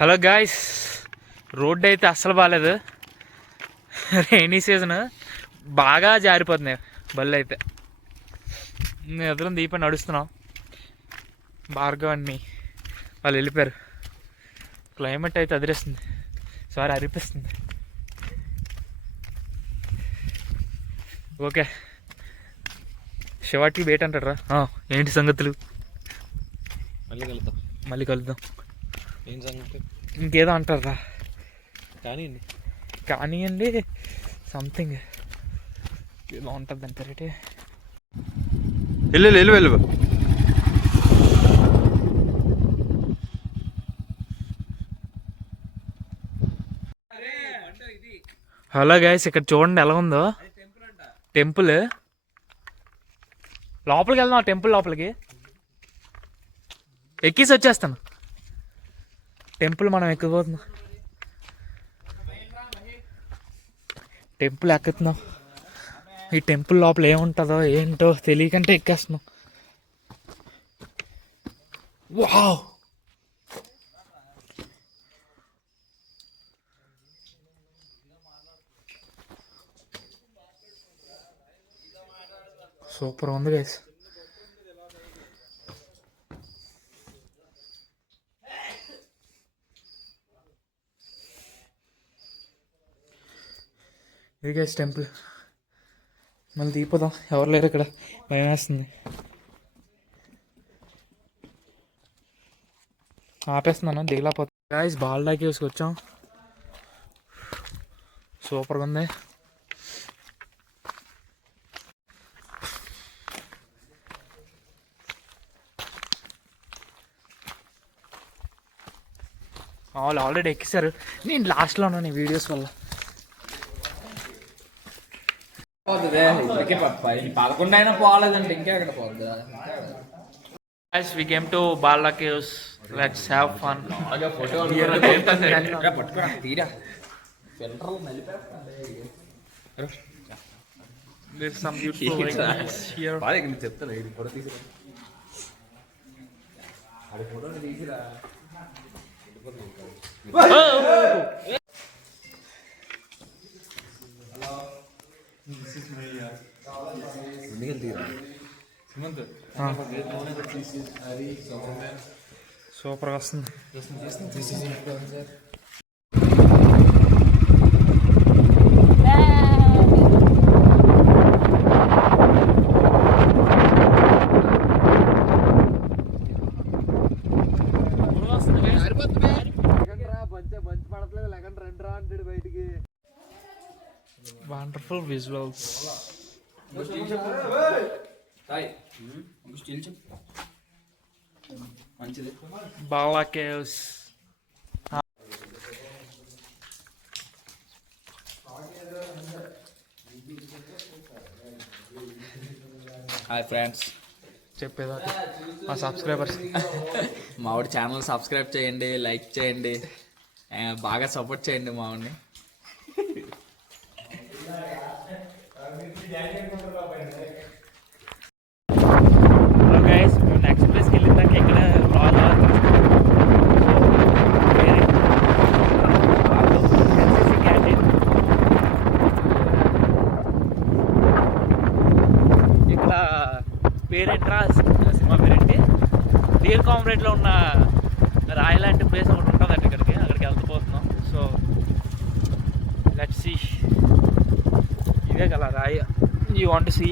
Hello guys, road అయితే అస్సలు బాగాలేదు. రైనీ సీజన్ బాగా జారిపోతున్నాయి బళ్ళు అయితే. మేము ఎదురు దీపం నడుస్తున్నాం. భార్గవ్ అన్ని వాళ్ళు వెళ్ళిపోయారు. క్లైమేట్ అయితే అదిరేస్తుంది, సారీ అరిపిస్తుంది. ఓకే, శివాటి బేట్ అంటారా? ఏంటి సంగతులు? మళ్ళీ కలుద్దాం. ఏం సంగతి? ఇంకేదో అంటారా? కానివ్వండి సంథింగ్ ఏదో ఉంటుంది అంటారు. వెళ్ళు. హలో గైస్, ఇక్కడ చూడండి ఎలా ఉందో టెంపుల్. లోపలికి వెళ్దాం, టెంపుల్ లోపలికి ఎక్కేసి వచ్చేస్తాను. టెంపుల్ మనం ఎక్కిపోతున్నాం, టెంపుల్ ఎక్కుతున్నాం. ఈ టెంపుల్ లోపల ఏముంటుందో ఏంటో తెలియకంటే ఎక్కేస్తున్నాం. వావ్, సూపర్ ఉంది గైస్. ఇది గైస్ టెంపుల్. మళ్ళీ తీపోదాం, ఎవరు లేరు ఇక్కడ, భయం వేస్తుంది. ఆపేస్తున్నాను, దిగలేకపోతుంది. గైస్ బాల్డా కేవ్స్కి వచ్చాం. సూపర్గా ఉంది. వాళ్ళు ఆల్రెడీ ఎక్కిస్తారు, నేను లాస్ట్లో ఉన్నాను ఈ వీడియోస్ వల్ల. పదకొండు అయినా పోలేదండి, ఇంకా ఎక్కడ పోతుంది. Guys, we came to Balda Caves. Let's have fun. There's some beautiful lakes here. సూపర్గా వస్తుంది. Wonderful visuals. Balda Caves. Hi friends, చెప్పేదా మా సబ్స్క్రైబర్స్, మా వాడి ఛానల్ సబ్స్క్రైబ్ చేయండి, లైక్ చేయండి, బాగా సపోర్ట్ చేయండి మా వాడిని. హలో గైస్, మేము నెక్స్ట్ ప్లేస్కి వెళ్ళిన దాకా ఇక్కడ బ్లాగ్ క్యాంటీన్. ఇక్కడ పేరేంట్రా, సినిమా పేరేంటి, డియర్ కామ్రేడ్లో ఉన్న రాయి లాంటి ప్లేస్ ఒకటి ఉంటుంది అండి. అక్కడికి వెళ్తపోతున్నాం. So let's see. ఇదే కదా రాయి. You want to see?